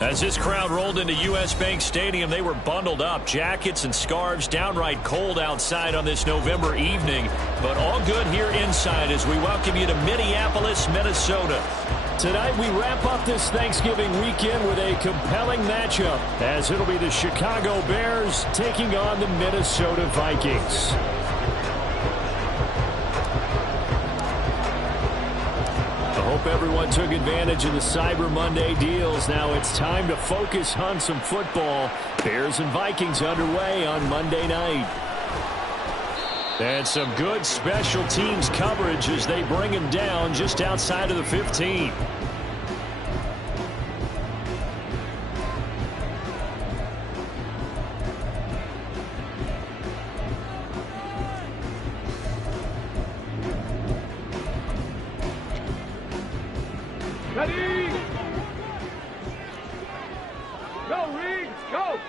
As this crowd rolled into U.S. Bank Stadium, they were bundled up, jackets and scarves, downright cold outside on this November evening. But all good here inside as we welcome you to Minneapolis, Minnesota. Tonight we wrap up this Thanksgiving weekend with a compelling matchup, as it'll be the Chicago Bears taking on the Minnesota Vikings. I hope everyone took advantage of the Cyber Monday deals. Now it's time to focus on some football. Bears and Vikings underway on Monday night. And some good special teams coverage as they bring him down just outside of the 15. Ready? Go, Reed, go!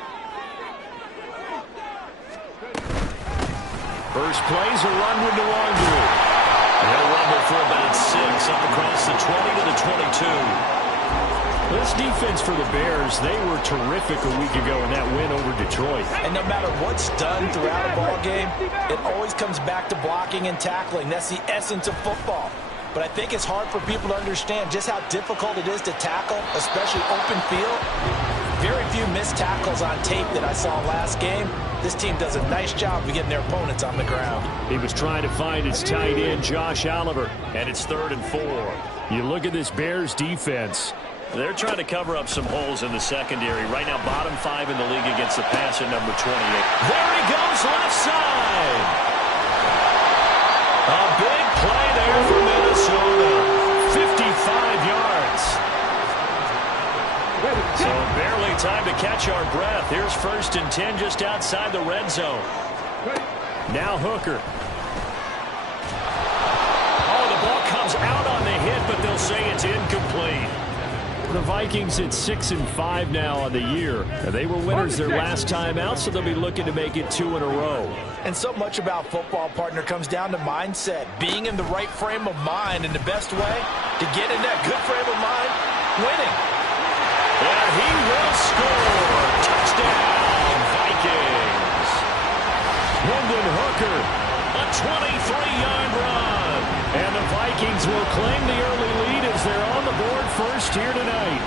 First play's a run with Nwangu. He'll rumble for about 6 up across the 20 to the 22. This defense for the Bears, they were terrific a week ago in that win over Detroit. And no matter what's done throughout a ball game, it always comes back to blocking and tackling. That's the essence of football. But I think it's hard for people to understand just how difficult it is to tackle, especially open field. Very few missed tackles on tape that I saw last game. This team does a nice job of getting their opponents on the ground. He was trying to find his tight end, Josh Oliver, and it's 3rd and 4. You look at this Bears defense. They're trying to cover up some holes in the secondary. Right now, bottom 5 in the league against the pass at number 28. There he goes, left side. A big play there for Minnesota. 55 yards. So barely time to catch our breath. Here's 1st and 10 just outside the red zone. Now Hooker. Oh, the ball comes out on the hit, but they'll say it's incomplete. The Vikings at 6-5 now on the year. They were winners their last time out, so they'll be looking to make it 2 in a row. And so much about football, partner, comes down to mindset. Being in the right frame of mind, and the best way to get in that good frame of mind, winning. And he will score. Touchdown, Vikings. Hendon Hooker, a 23-yard run. And the Vikings will claim the early lead as they're on the board first here tonight.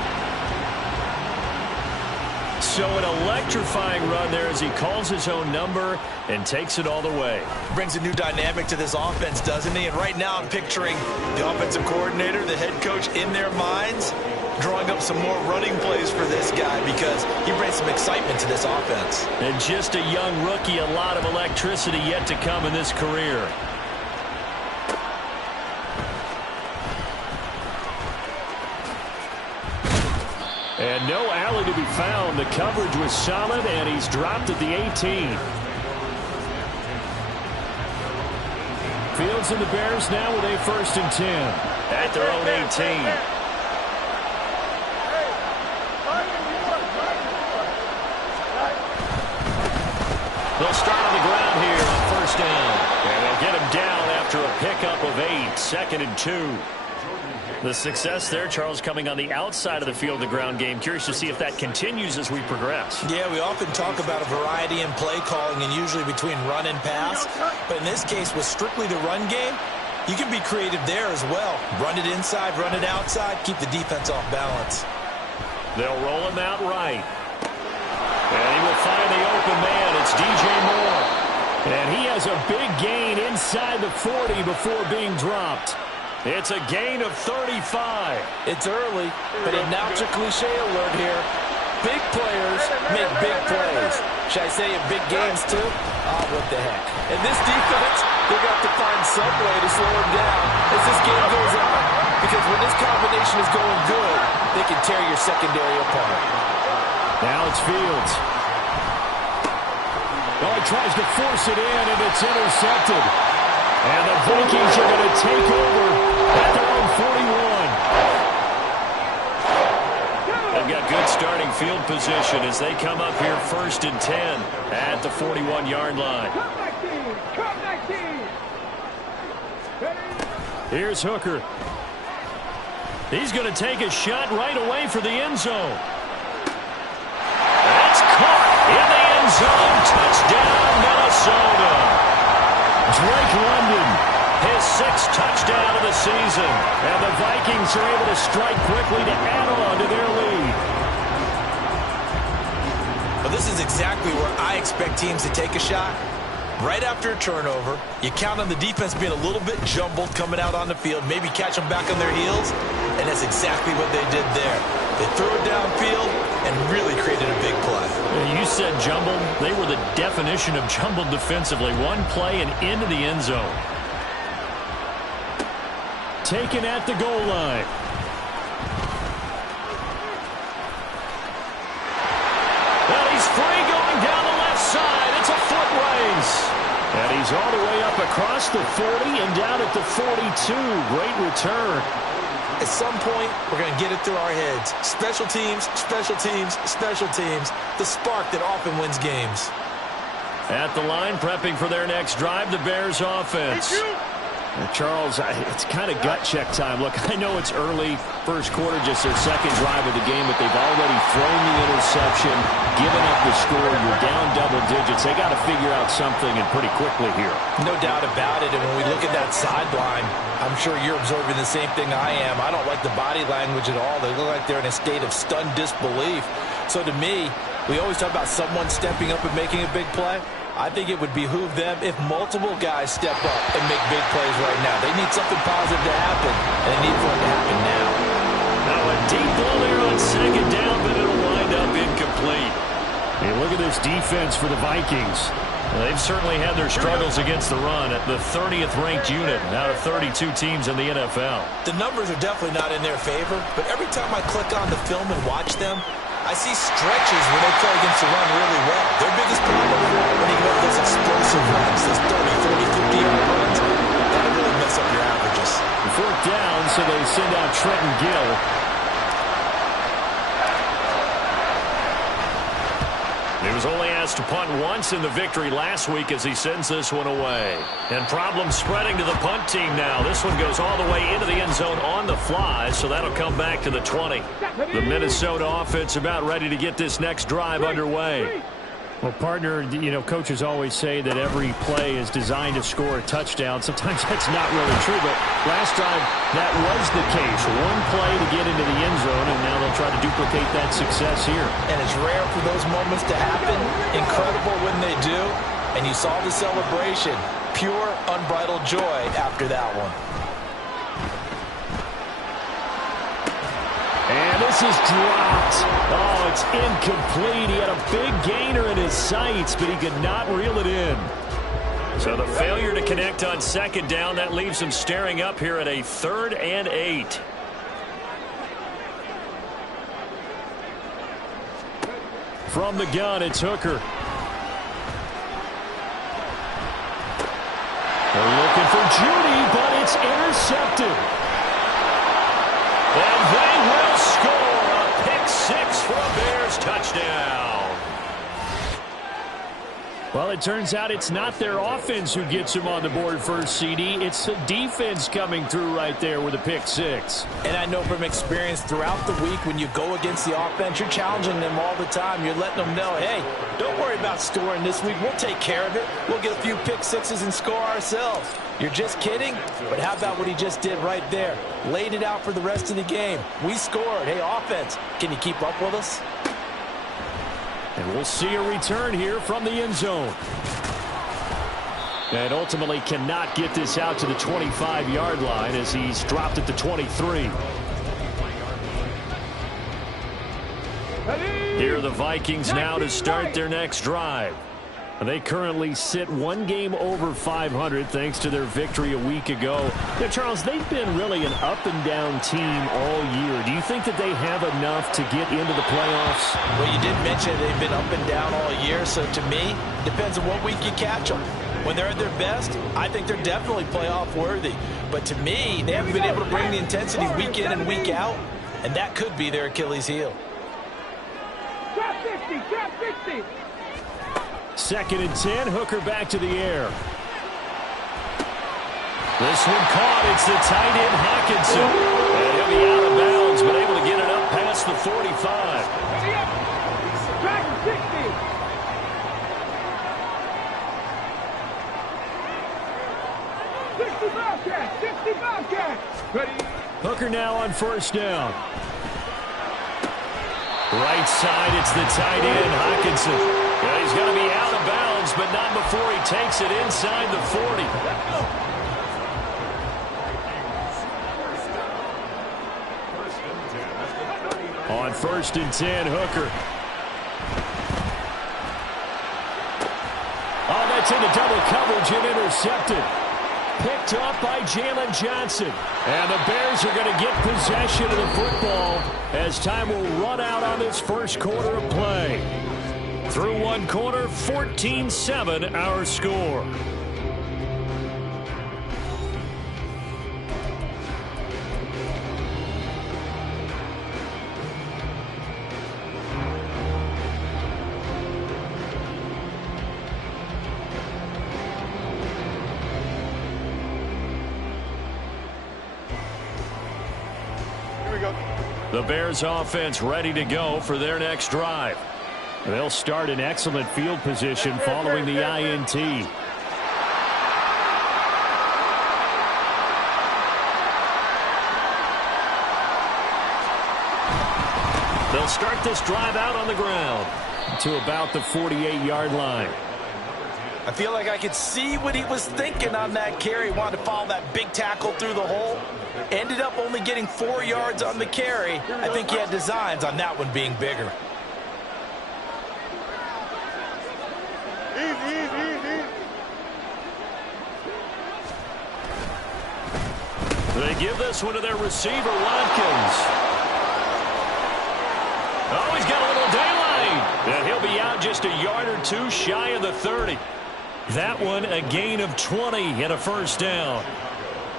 So an electrifying run there as he calls his own number and takes it all the way. Brings a new dynamic to this offense, doesn't he? And right now I'm picturing the offensive coordinator, the head coach in their minds, drawing up some more running plays for this guy because he brings some excitement to this offense. And just a young rookie, a lot of electricity yet to come in this career. And no alley to be found. The coverage was solid, and he's dropped at the 18. Fields and the Bears now with a 1st and 10. At their own 18. They'll start on the ground here on 1st down. And they'll get him down after a pickup of 8. 2nd and 2. The success there, Charles, coming on the outside of the field, the ground game. Curious to see if that continues as we progress. Yeah, we often talk about a variety in play calling and usually between run and pass. But in this case, with strictly the run game, you can be creative there as well. Run it inside, run it outside, keep the defense off balance. They'll roll him out right. And he will find the open man. It's DJ Moore. And he has a big gain inside the 40 before being dropped. It's a gain of 35. It's early, but announcer cliche alert here. Big players make big plays. Should I say in big games too? Oh, what the heck. And this defense, they're going to have to find some way to slow him down as this game goes on. Because when this combination is going good, they can tear your secondary apart. Now it's Fields. Oh, he tries to force it in, and it's intercepted. And the Vikings are going to take over at their own 41. They've got good starting field position as they come up here 1st and 10 at the 41-yard line. Here's Hooker. He's going to take a shot right away for the end zone. end zone. Touchdown, Minnesota. Drake London, his 6th touchdown of the season. And the Vikings are able to strike quickly to add on to their lead. Well, this is exactly where I expect teams to take a shot. Right after a turnover, you count on the defense being a little bit jumbled coming out on the field, maybe catch them back on their heels, and that's exactly what they did there. They threw it downfield and really created a big play. You said jumbled. They were the definition of jumbled defensively. One play and into the end zone. Taken at the goal line. And he's free going down the left side. It's a foot race. And he's all the way up across the 40 and down at the 42. Great return. At some point, we're going to get it through our heads. Special teams, special teams, special teams. The spark that often wins games. At the line, prepping for their next drive, the Bears offense. Charles, it's kind of gut check time. Look, I know it's early, first quarter, just their 2nd drive of the game, but they've already thrown the interception, given up the score. You're down double digits. They got to figure out something, and pretty quickly here. No doubt about it, and when we look at that sideline, I'm sure you're observing the same thing I am. I don't like the body language at all. They look like they're in a state of stunned disbelief. So to me, we always talk about someone stepping up and making a big play. I think it would behoove them if multiple guys step up and make big plays right now. They need something positive to happen, and they need for it to happen now. Now a deep ball there on 2nd down, but it'll wind up incomplete. Hey, look at this defense for the Vikings. They've certainly had their struggles against the run at the 30th ranked unit out of 32 teams in the NFL. The numbers are definitely not in their favor, but every time I click on the film and watch them, I see stretches where they play against the run really well. Their biggest problem when you go those explosive runs, those 30, 40, 50-yard runs, that'll really mess up your averages. 4th down, so they send out Trenton Gill. He was only asked to punt once in the victory last week as he sends this one away. And problems spreading to the punt team now. This one goes all the way into the end zone on the fly, so that'll come back to the 20. The Minnesota offense about ready to get this next drive underway. Well, partner, coaches always say that every play is designed to score a touchdown. Sometimes that's not really true, but last time that was the case. One play to get into the end zone, and now they'll try to duplicate that success here. And it's rare for those moments to happen. Incredible when they do. And you saw the celebration. Pure, unbridled joy after that one. And this is dropped. Oh, it's incomplete. He had a big gainer in his sights, but he could not reel it in. So the failure to connect on 2nd down, that leaves him staring up here at a 3rd and 8. From the gun, it's Hooker. They're looking for Judy, but it's intercepted. And they will score a pick-6 for a Bears touchdown. Well, it turns out it's not their offense who gets them on the board first, CD. It's the defense coming through right there with a pick-6. And I know from experience throughout the week when you go against the offense, you're challenging them all the time. You're letting them know, hey, don't worry about scoring this week. We'll take care of it. We'll get a few pick-6s and score ourselves. You're just kidding? But how about what he just did right there? Laid it out for the rest of the game. We scored. Hey, offense, can you keep up with us? And we'll see a return here from the end zone. And ultimately cannot get this out to the 25-yard line as he's dropped at the 23. Here are the Vikings now to start their next drive. They currently sit one game over 500 thanks to their victory a week ago. Now, Charles, they've been really an up-and-down team all year. Do you think that they have enough to get into the playoffs? Well, you did mention they've been up and down all year, so to me, depends on what week you catch them. When they're at their best, I think they're definitely playoff worthy. But to me, they haven't been able to bring the intensity week in and week out, and that could be their Achilles heel. Drop 60, drop 60. 2nd and 10, Hooker back to the air. This one caught. It's the tight end Hawkinson. And he'll be out of bounds, but able to get it up past the 45. Track 60. Bobcats, 60 Bobcats. Ready? Hooker now on first down. Right side, it's the tight end, Hockenson. Yeah, he's going to be out of bounds, but not before he takes it inside the 40. On 1st and 10, Hooker. Oh, that's into double coverage and intercepted. Picked off by Jalen Johnson. And the Bears are going to get possession of the football as time will run out on this first quarter of play. Through one quarter, 14-7 our score. The Bears offense ready to go for their next drive. They'll start in excellent field position following the INT. They'll start this drive out on the ground to about the 48-yard line. I feel like I could see what he was thinking on that carry. Wanted to follow that big tackle through the hole. Ended up only getting 4 yards on the carry. I think he had designs on that one being bigger. They give this one to their receiver, Watkins. Oh, he's got a little daylight. And he'll be out just a yard or two shy of the 30. That one a gain of 20 and a first down.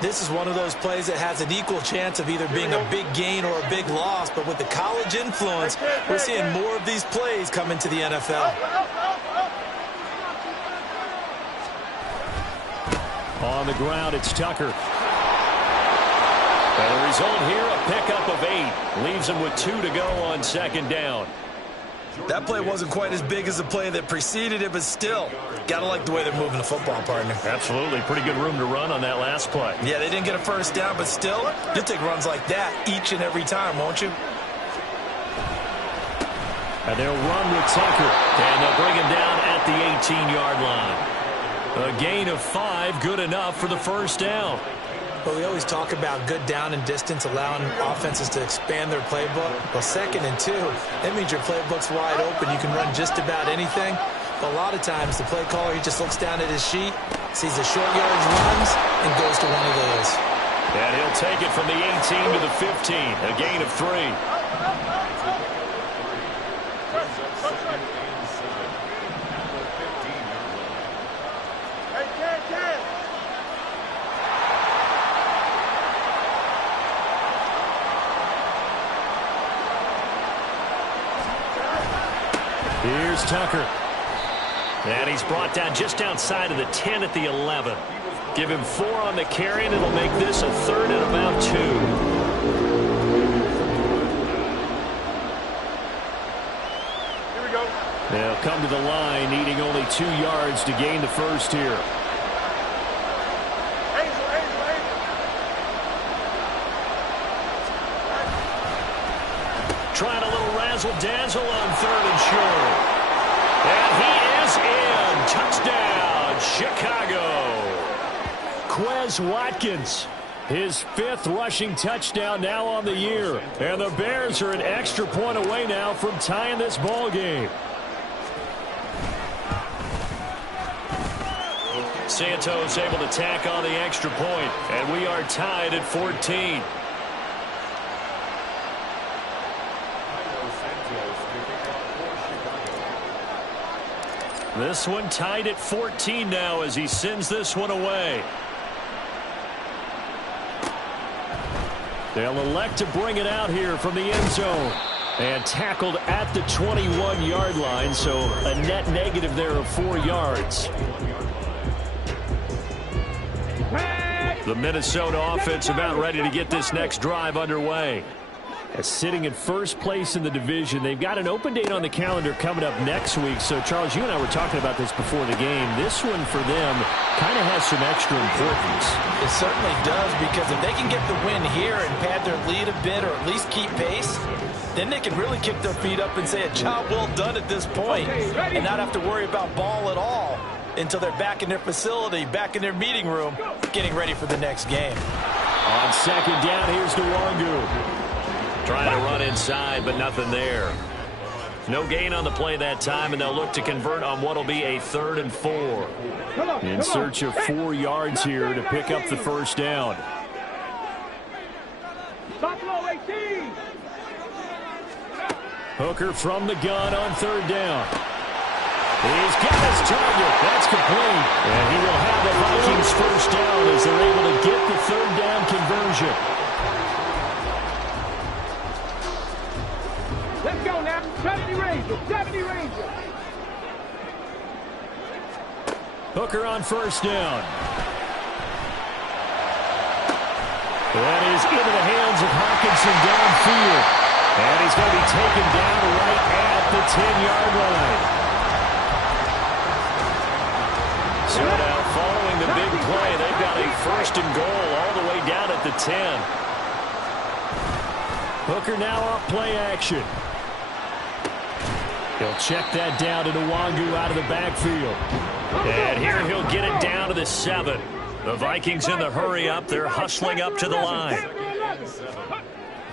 This is one of those plays that has an equal chance of either being a big gain or a big loss. But with the college influence, we're seeing more of these plays come into the NFL. On the ground, it's Tucker. And the result here, a pickup of 8. Leaves him with 2 to go on 2nd down. That play wasn't quite as big as the play that preceded it, but still, gotta like the way they're moving the football, partner. Absolutely. Pretty good room to run on that last play. Yeah, they didn't get a first down, but still, you'll take runs like that each and every time, won't you? And they'll run with Tucker. And they'll bring him down at the 18-yard line. A gain of 5, good enough for the first down. Well, we always talk about good down and distance, allowing offenses to expand their playbook. Well, 2nd and 2, that means your playbook's wide open. You can run just about anything. But a lot of times, the play caller, he just looks down at his sheet, sees the short yardage runs, and goes to one of those. And he'll take it from the 18 to the 15, a gain of 3. Here's Tucker. And he's brought down just outside of the 10 at the 11. Give him 4 on the carry, and it'll make this a 3rd and about 2. Here we go. They'll come to the line, needing only 2 yards to gain the first here. Trying a little razzle-dazzle on 3rd and short. And he is in. Touchdown, Chicago. Quez Watkins, his 5th rushing touchdown now on the year. And the Bears are an extra point away now from tying this ball game. Santos able to tack on the extra point, and we are tied at 14. This one tied at 14 now as he sends this one away. They'll elect to bring it out here from the end zone. And tackled at the 21-yard line, so a net negative there of 4 yards. The Minnesota offense about ready to get this next drive underway. Sitting in first place in the division. They've got an open date on the calendar coming up next week. So, Charles, you and I were talking about this before the game. This one for them kind of has some extra importance. It certainly does, because if they can get the win here and pad their lead a bit or at least keep pace, then they can really kick their feet up and say a job well done at this point and not have to worry about ball at all until they're back in their facility, back in their meeting room, getting ready for the next game. On second down, here's Nwangu. Trying to run inside, but nothing there. No gain on the play that time, and they'll look to convert on what will be a 3rd and 4. In search of 4 yards here to pick up the first down. Hooker from the gun on 3rd down. He's got his target. That's complete. And he will have the Vikings first down as they're able to get the 3rd down conversion. Let's go now. 70 Rangers. 70 Rangers. Hooker on first down. That is into the hands of Hawkinson downfield. And he's going to be taken down right at the 10-yard line. So now, following the big play, they've got a 1st and goal all the way down at the 10. Hooker now off play action. He'll check that down to Nwangu out of the backfield. And here he'll get it down to the 7. The Vikings in the hurry up. They're hustling up to the line.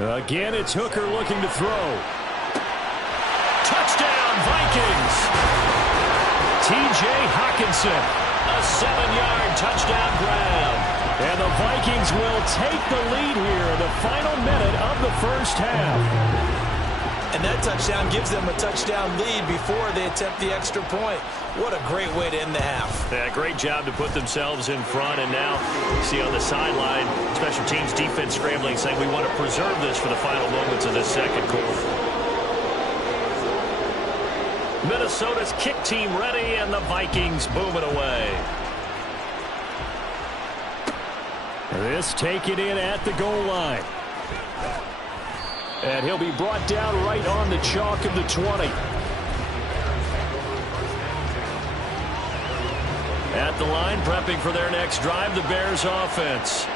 Again, it's Hooker looking to throw. Touchdown, Vikings! T.J. Hawkinson, a 7-yard touchdown grab. And the Vikings will take the lead here in the final minute of the first half. And that touchdown gives them a touchdown lead before they attempt the extra point. What a great way to end the half. Yeah, great job to put themselves in front. And now, you see on the sideline, special teams defense scrambling, saying we want to preserve this for the final moments of this second quarter. Minnesota's kick team ready, and the Vikings booming away. This taken in at the goal line. And he'll be brought down right on the chalk of the 20. At the line, prepping for their next drive, the Bears offense.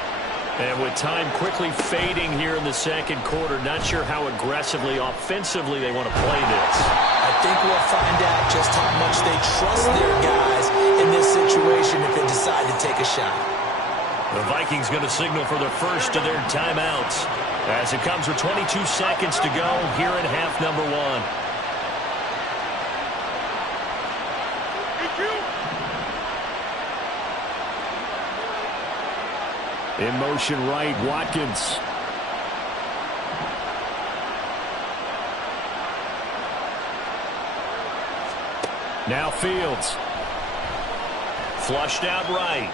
And with time quickly fading here in the second quarter, not sure how aggressively, offensively they want to play this. I think we'll find out just how much they trust their guys in this situation if they decide to take a shot. The Vikings going to signal for the first of their timeouts as it comes with 22 seconds to go here in half number 1. In motion right, Watkins. Now Fields. Flushed out right.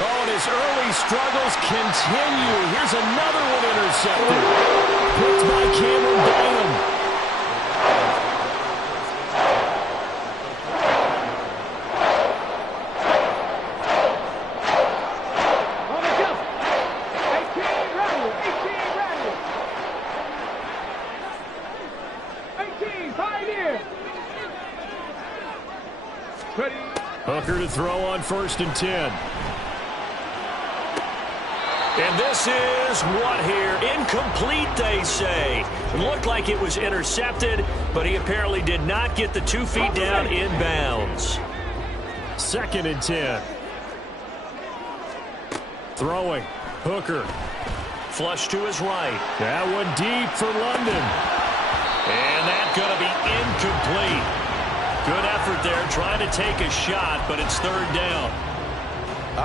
Oh, and his early struggles continue. Here's another one intercepted. Picked by Cameron Bynum. On the jump. 18 rattle. 18 Pioneer. Ready. Hooker to throw on 1st and 10. And this is what here? Incomplete, they say. Looked like it was intercepted, but he apparently did not get the 2 feet down in bounds. 2nd and 10. Throwing. Hooker. Flush to his right. That one deep for London. And that's going to be incomplete. Good effort there, trying to take a shot, but it's 3rd down.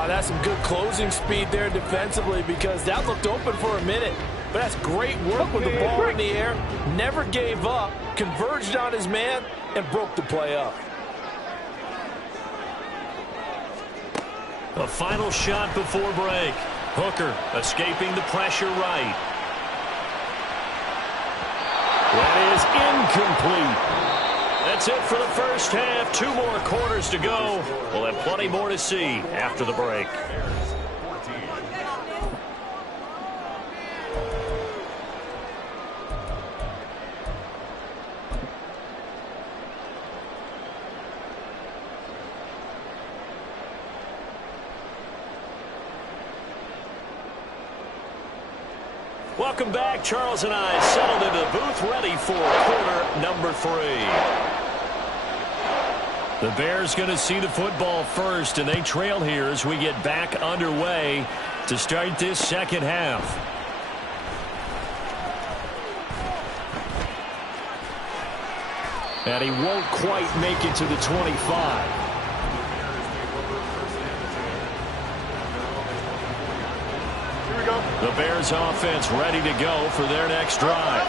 That's some good closing speed there defensively, because that looked open for a minute. But that's great work with the ball in the air. Never gave up, converged on his man, and broke the play up. A final shot before break. Hooker escaping the pressure right. That is incomplete. That's it for the first half. 2 more quarters to go. We'll have plenty more to see after the break. Welcome back. Charles and I settled into the booth ready for quarter number 3. The Bears going to see the football first, and they trail here as we get back underway to start this second half. And he won't quite make it to the 25. The Bears offense ready to go for their next drive.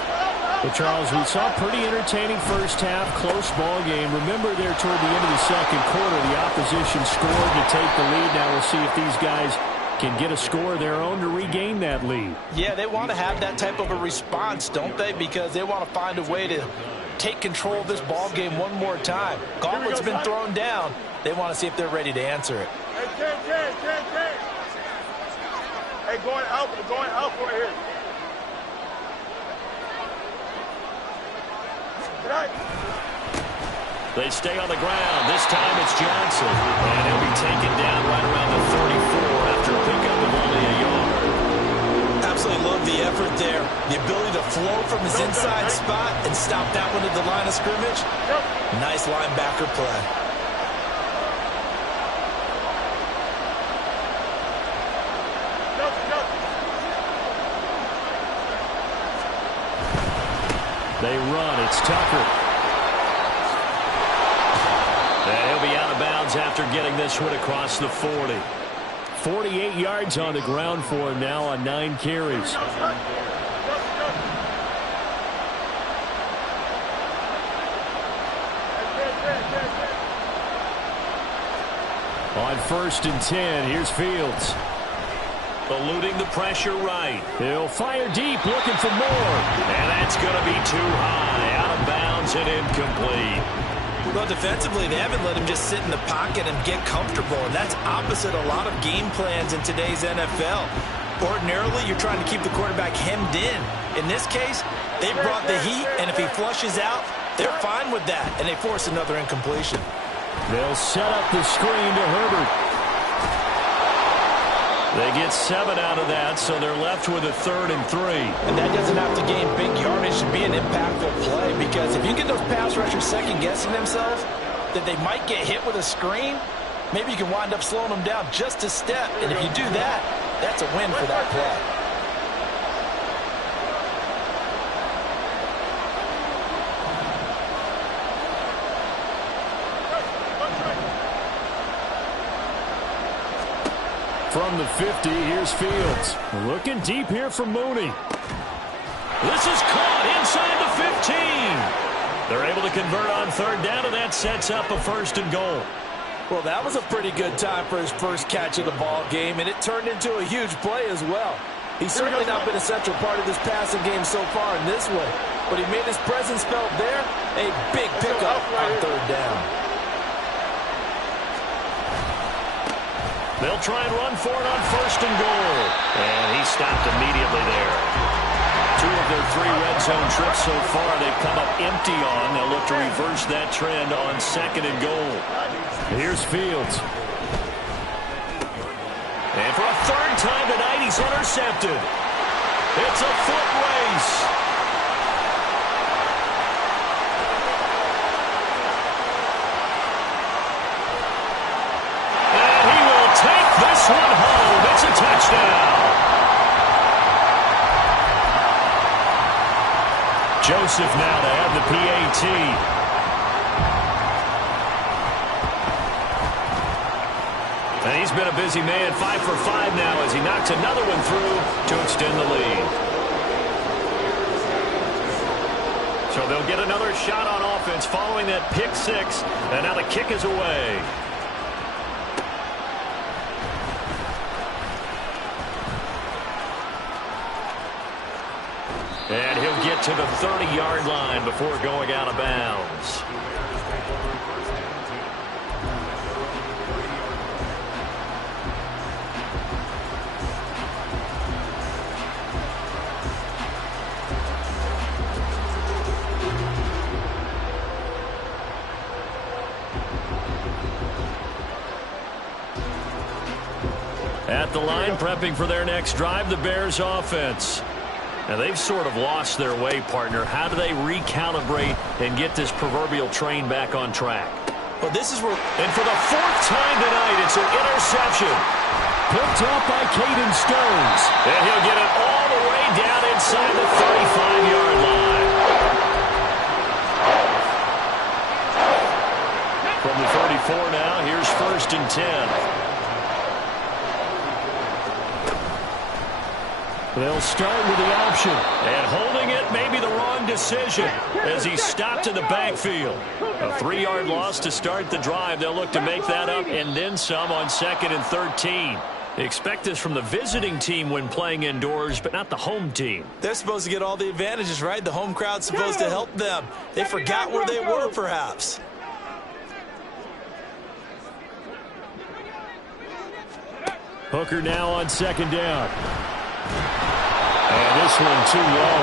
Well, Charles, we saw a pretty entertaining first half, close ball game. Remember there toward the end of the second quarter, the opposition scored to take the lead. Now we'll see if these guys can get a score of their own to regain that lead. Yeah, they want to have that type of a response, don't they? Because they want to find a way to take control of this ball game one more time. Gauntlet's been thrown down. They want to see if they're ready to answer it. Hey, going out right here. They stay on the ground. This time it's Johnson. And he'll be taken down right around the 34 after a pickup of only a yard. Absolutely love the effort there. The ability to flow from his inside spot and stop that one at the line of scrimmage. Nice linebacker play. They run. It's Tucker. And he'll be out of bounds after getting this one across the 40. 48 yards on the ground for him now on 9 carries. On 1st and 10, here's Fields. Eluding the pressure right. He'll fire deep, looking for more. And that's going to be too high. Out of bounds and incomplete. Well, defensively, they haven't let him just sit in the pocket and get comfortable, and that's opposite a lot of game plans in today's NFL. Ordinarily, you're trying to keep the quarterback hemmed in. In this case, they brought the heat, and if he flushes out, they're fine with that, and they force another incompletion. They'll set up the screen to Herbert. They get 7 out of that, so they're left with a 3rd and 3. And that doesn't have to gain big yardage to be an impactful play, because if you get those pass rushers second-guessing themselves, that they might get hit with a screen, maybe you can wind up slowing them down just a step. And if you do that, that's a win for that play. From the 50, here's Fields. Looking deep here for Mooney. This is caught inside the 15. They're able to convert on 3rd down, and that sets up a 1st and goal. Well, that was a pretty good time for his first catch of the ball game, and it turned into a huge play as well. He's certainly not been a central part of this passing game so far in this one, but he made his presence felt there. A big pickup on 3rd down. They'll try and run for it on 1st and goal. And he stopped immediately there. 2 of their 3 red zone trips so far they've come up empty on. They'll look to reverse that trend on 2nd and goal. Here's Fields. And for a 3rd time tonight, he's intercepted. It's a foot race. This one home. It's a touchdown. Joseph now to have the PAT. And he's been a busy man. 5 for 5 now as he knocks another one through to extend the lead. So they'll get another shot on offense following that pick 6. And now the kick is away. And he'll get to the 30-yard line before going out of bounds. At the line, prepping for their next drive, the Bears offense. Now, they've sort of lost their way, partner. How do they recalibrate and get this proverbial train back on track? Well, this is where... And for the fourth time tonight, it's an interception. Picked up by Caden Stones. And he'll get it all the way down inside the 35-yard line. From the 34 now, here's 1st and 10. They'll start with the option. And holding it may be the wrong decision as he stopped in the backfield. A 3-yard loss to start the drive. They'll look to make that up and then some on 2nd and 13. They expect this from the visiting team when playing indoors, but not the home team. They're supposed to get all the advantages, right? The home crowd's supposed to help them. They forgot where they were, perhaps. Hooker now on 2nd down. And this one too low.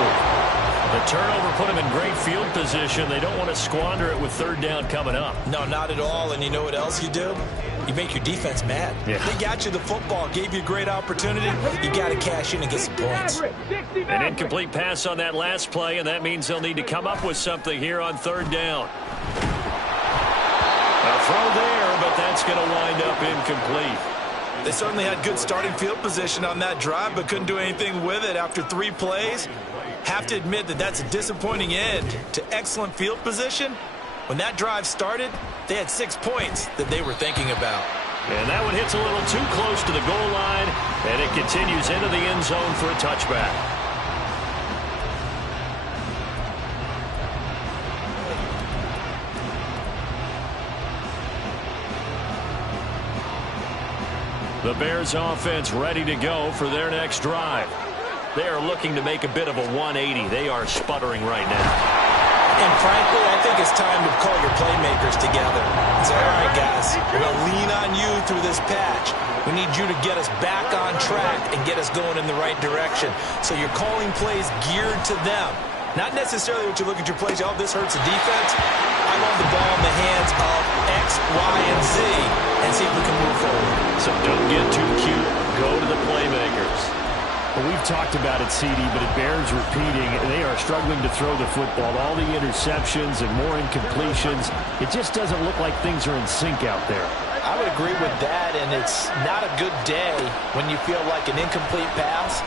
The turnover put them in great field position. They don't want to squander it with 3rd down coming up. No, not at all. And you know what else you do? You make your defense mad. Yeah. They got you the football, gave you a great opportunity. You got to cash in and get some points. An incomplete pass on that last play, and that means they'll need to come up with something here on 3rd down. A throw there, but that's going to wind up incomplete. They certainly had good starting field position on that drive, but couldn't do anything with it after 3 plays. Have to admit that that's a disappointing end to excellent field position. When that drive started, they had 6 points that they were thinking about. And that one hits a little too close to the goal line, and it continues into the end zone for a touchback. The Bears offense ready to go for their next drive. They are looking to make a bit of a 180. They are sputtering right now. And frankly, I think it's time to call your playmakers together and say, all right, guys, we're going to lean on you through this patch. We need you to get us back on track and get us going in the right direction. So you're calling plays geared to them. Not necessarily what you look at your plays, oh, this hurts the defense. I want the ball in the hands of X, Y, and Z and see if we can move forward. So don't get too cute. Go to the playmakers. Well, we've talked about it, CD, but it bears repeating. They are struggling to throw the football. All the interceptions and more incompletions. It just doesn't look like things are in sync out there. I would agree with that, and it's not a good day when you feel like an incomplete pass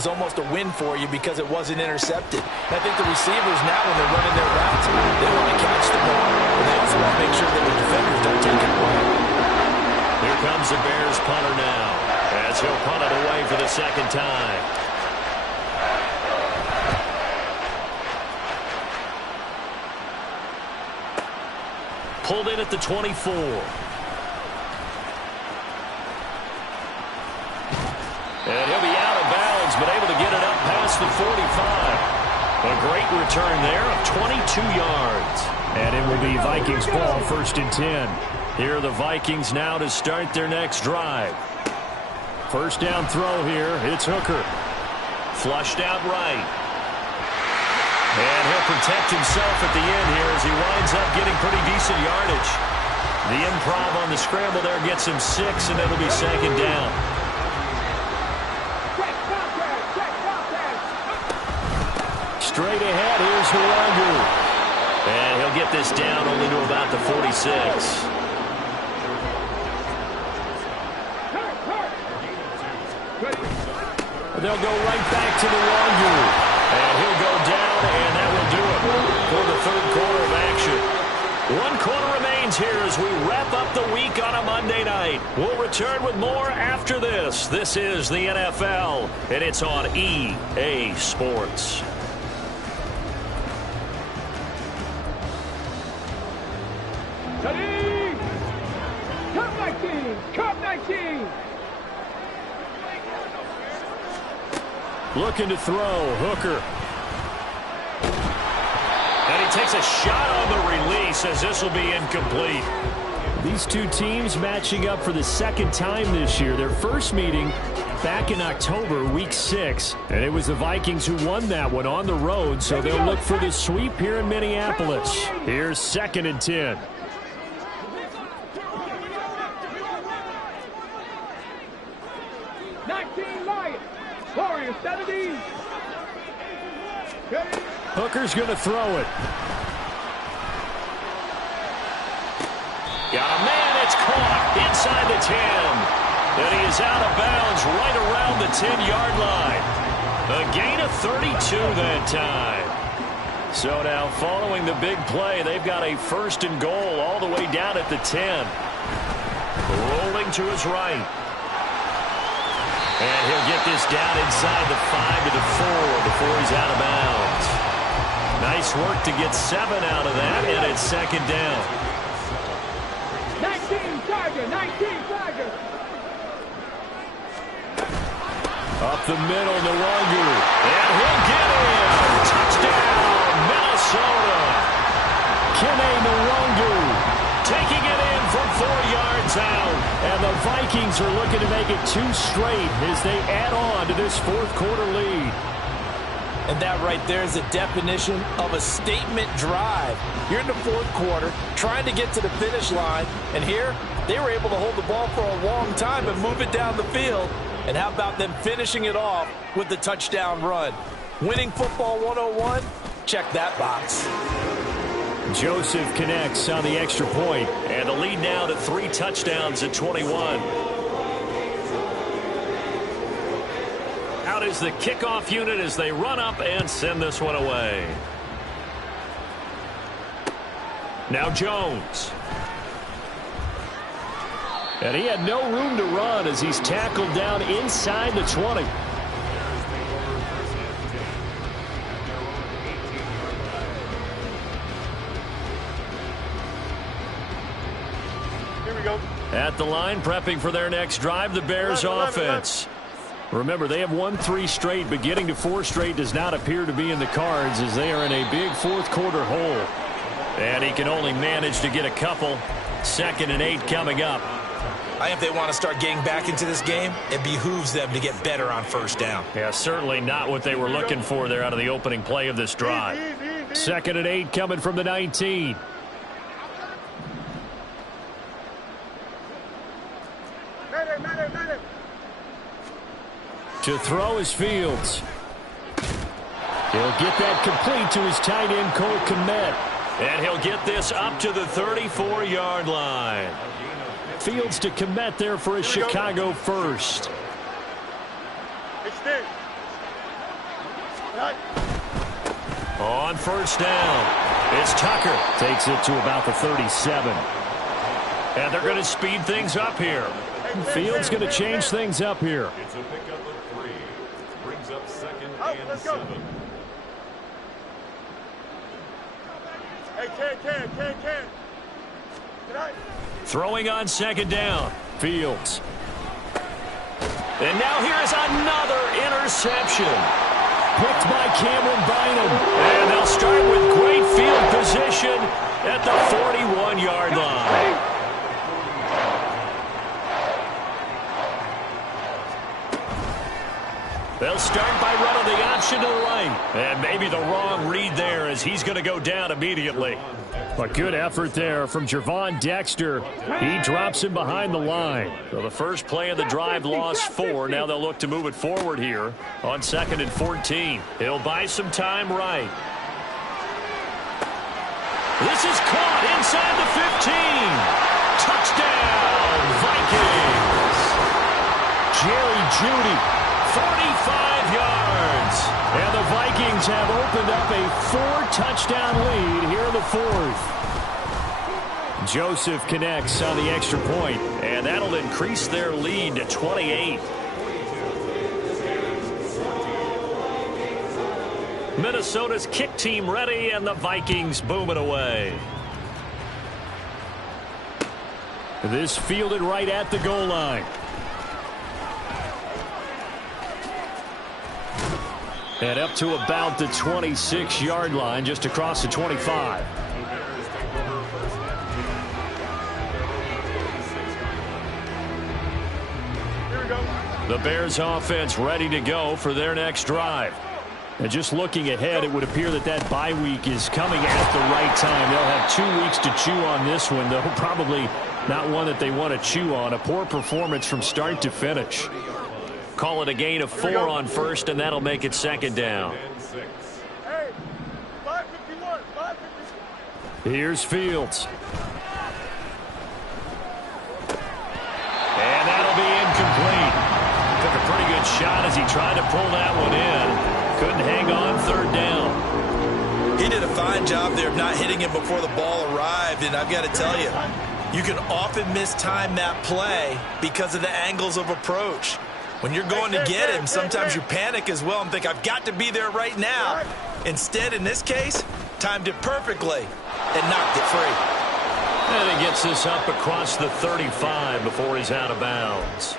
is almost a win for you because it wasn't intercepted. And I think the receivers now, when they're running their routes, they want to catch the ball. But they also want to make sure that the defenders don't take it away. Here comes the Bears punter now, as he'll punt it away for the 2nd time. Pulled in at the 24. And he'll be out of bounds, but able to get it up past the 45. A great return there of 22 yards. And it will be Vikings ball, 1st and 10. Here are the Vikings now to start their next drive. 1st down throw here. It's Hooker. Flushed out right. And he'll protect himself at the end here as he winds up getting pretty decent yardage. The improv on the scramble there gets him 6, and it'll be 2nd down. Straight ahead, here's Huangu. And he'll get this down only to about the 46. They'll go right back to the Huangu. And he'll go down, and that will do it for the 3rd quarter of action. 1 quarter remains here as we wrap up the week on a Monday night. We'll return with more after this. This is the NFL, and it's on EA Sports. Cup 19! Cup 19! Looking to throw. Hooker. And he takes a shot on the release as this will be incomplete. These two teams matching up for the 2nd time this year. Their first meeting back in October, week 6. And it was the Vikings who won that one on the road, so they'll look for the sweep here in Minneapolis. Here's 2nd and 10. Warriors 70. Hooker's going to throw it. Got a man. It's caught inside the 10. And he is out of bounds right around the 10-yard line. A gain of 32 that time. So now following the big play, they've got a 1st and goal all the way down at the 10. Rolling to his right. And he'll get this down inside the 5 to the 4 before he's out of bounds. Nice work to get 7 out of that, and it's 2nd down. 19 Tiger, 19 Tiger. Up the middle, Nwangu. And he'll get in. Touchdown, Minnesota. Kene Nwangu Taking it in from 4 yards out. And the Vikings are looking to make it 2 straight as they add on to this 4th quarter lead. And that right there is a definition of a statement drive. You're in the 4th quarter, trying to get to the finish line, and here they were able to hold the ball for a long time and move it down the field. And how about them finishing it off with the touchdown run? Winning football 101? Check that box. Joseph connects on the extra point. And the lead now to 3 touchdowns at 21. Out is the kickoff unit as they run up and send this one away. Now Jones. And he had no room to run as he's tackled down inside the 20. Here we go. At the line, prepping for their next drive, the Bears offense. Remember, they have won 3 straight, but getting to 4 straight does not appear to be in the cards as they are in a big 4th quarter hole. And he can only manage to get a couple. 2nd and 8 coming up. I think if they want to start getting back into this game, it behooves them to get better on 1st down. Yeah, certainly not what they were looking for there out of the opening play of this drive. 2nd and 8 coming from the 19. To throw is Fields. He'll get that complete to his tight end, Cole Kmet. And he'll get this up to the 34-yard line. Fields to Kmet there for a Chicago first. Extend. On 1st down, it's Tucker. Takes it to about the 37. And they're going to speed things up here. Fields going to change things up here. It's a pickup of 3. Brings up 2nd and let's go. 7. Hey, Can I? Throwing on 2nd down. Fields. And now here is another interception. Picked by Cameron Bynum. And they'll start with great field position at the 41-yard line. They'll start by running the option to the right. And maybe the wrong read there as he's going to go down immediately. A good effort there from Gervon Dexter. He drops him behind the line. So the first play of the drive lost 4. Now they'll look to move it forward here on 2nd and 14. He'll buy some time right. This is caught inside the 15. Touchdown, Vikings. Jerry Jeudy. 45 yards. And the Vikings have opened up a 4-touchdown lead here in the 4th. Joseph connects on the extra point. And that'll increase their lead to 28. Minnesota's kick team ready, and the Vikings booming away. This fielded right at the goal line. And up to about the 26-yard line, just across the 25. Here we go. The Bears offense ready to go for their next drive. And just looking ahead, it would appear that bye week is coming at the right time. They'll have 2 weeks to chew on this one, though probably not one that they want to chew on. A poor performance from start to finish. Call it a gain of 4 on 1st, and that'll make it 2nd down. Here's Fields. And that'll be incomplete. Took a pretty good shot as he tried to pull that one in. Couldn't hang on third down. He did a fine job there of not hitting him before the ball arrived, and I've got to tell you, you can often mistime that play because of the angles of approach. When you're going to get him, sometimes you panic as well and think, I've got to be there right now. Instead, in this case, timed it perfectly and knocked it free. And he gets this up across the 35 before he's out of bounds.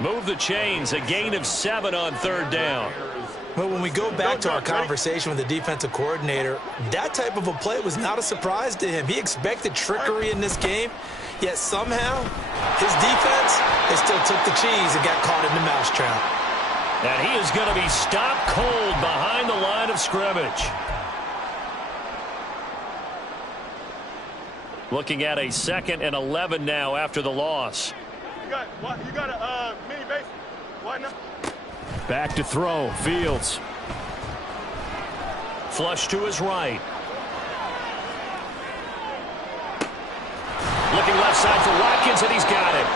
Move the chains, a gain of 7 on third down. But when we go back to our conversation with the defensive coordinator, that type of a play was not a surprise to him. He expected trickery in this game, yet somehow his defense, they still took the cheese and got caught in the mousetrap. And he is going to be stopped cold behind the line of scrimmage. Looking at a 2nd and 11 now after the loss. You got a mini base. Why not? Back to throw. Fields. Flush to his right. Looking left side for Watkins, and he's got it.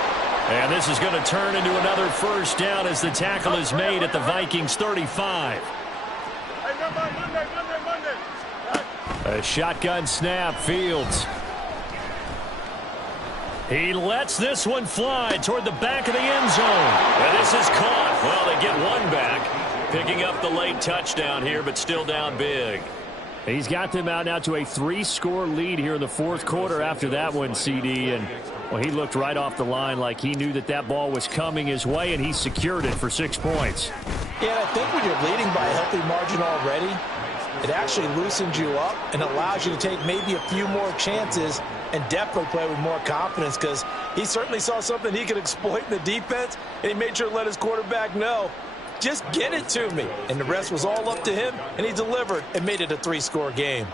And this is going to turn into another first down as the tackle is made at the Vikings 35. Hey, Monday. A shotgun snap. Fields. He lets this one fly toward the back of the end zone. And this is caught. Well, they get one back. Picking up the late touchdown here, but still down big. He's got them out now to a 3-score lead here in the fourth quarter after that one, CD. And, well, he looked right off the line like he knew that that ball was coming his way, and he secured it for 6 points. Yeah, I think when you're leading by a healthy margin already, it actually loosens you up and allows you to take maybe a few more chances and definitely play with more confidence, because he certainly saw something he could exploit in the defense, and he made sure to let his quarterback know, just get it to me. And the rest was all up to him, and he delivered and made it a 3-score game.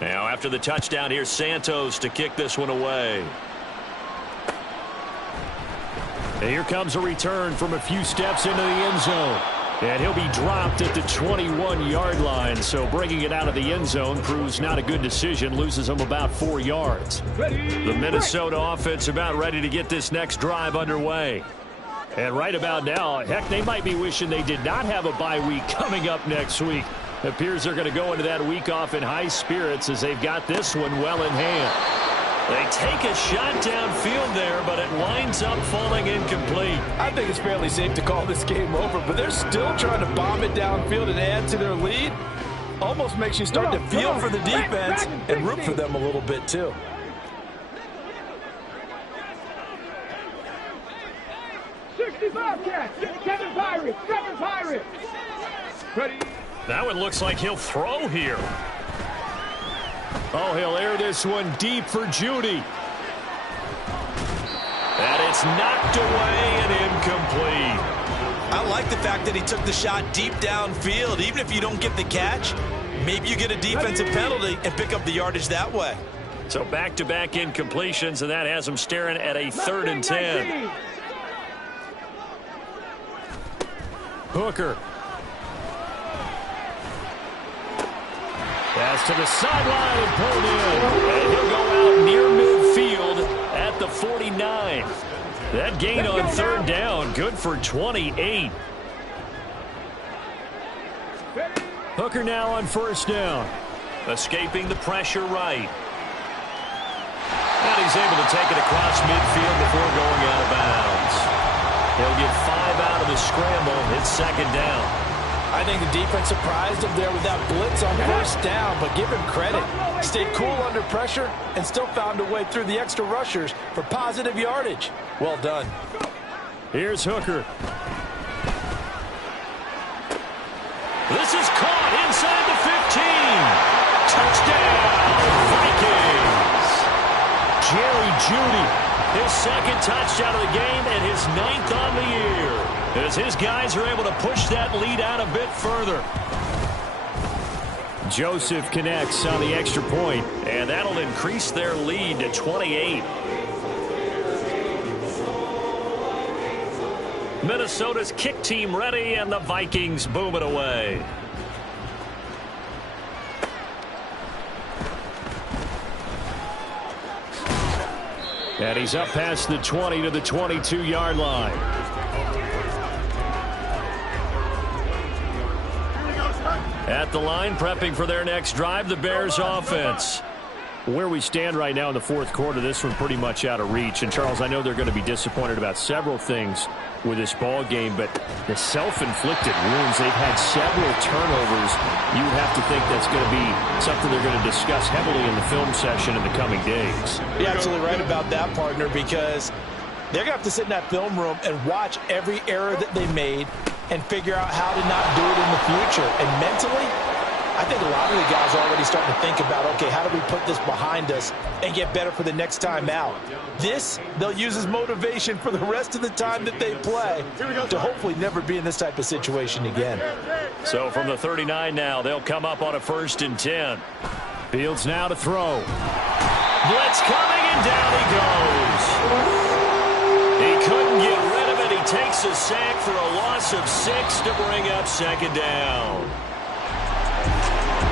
Now after the touchdown, here's Santos to kick this one away. And here comes a return from a few steps into the end zone. And he'll be dropped at the 21-yard line. So bringing it out of the end zone proves not a good decision. Loses him about 4 yards. The Minnesota offense about ready to get this next drive underway. And right about now, heck, they might be wishing they did not have a bye week coming up next week. It appears they're going to go into that week off in high spirits as they've got this one well in hand. They take a shot downfield there, but it winds up falling incomplete. I think it's fairly safe to call this game over, but they're still trying to bomb it downfield and add to their lead. Almost makes you start to feel for the defense and root for them a little bit too. Seven Pirates. Ready. That one looks like he'll throw here. Oh, he'll air this one deep for Judy. And it's knocked away and incomplete. I like the fact that he took the shot deep downfield. Even if you don't get the catch, maybe you get a defensive penalty and pick up the yardage that way. So back-to-back incompletions, and that has him staring at a 3rd and 10. Hooker. Pass to the sideline and pulled in. And he'll go out near midfield at the 49. That gain on 3rd down, good for 28. Hooker now on 1st down. Escaping the pressure right. And he's able to take it across midfield before going out of bounds. He'll get 5 out of the scramble. It's 2nd down. I think the defense surprised him there with that blitz on 1st down, but give him credit. Stayed cool under pressure and still found a way through the extra rushers for positive yardage. Well done. Here's Hooker. This is caught inside the 15. Touchdown, Vikings. Jerry Judy. His 2nd touchdown of the game and his 9th on the year, as his guys are able to push that lead out a bit further. Joseph connects on the extra point. And that'll increase their lead to 28. Minnesota's kick team ready, and the Vikings boom it away. And he's up past the 20 to the 22-yard line. At the line, prepping for their next drive, the Bears offense. Where we stand right now in the fourth quarter, this one pretty much out of reach. And, Charles, I know they're going to be disappointed about several things with this ball game, but the self-inflicted wounds, they've had several turnovers. You have to think that's going to be something they're going to discuss heavily in the film session in the coming days. You're absolutely right about that, partner, because they're going to have to sit in that film room and watch every error that they made and figure out how to not do it in the future. And mentally, I think a lot of the guys are already starting to think about, okay, how do we put this behind us and get better for the next time out? This, they'll use as motivation for the rest of the time that they play to hopefully never be in this type of situation again. So from the 39 now, they'll come up on a 1st and 10. Fields now to throw. Blitz coming, and down he goes. He couldn't get rid of it. He takes a sack for a loss of 6 to bring up 2nd down.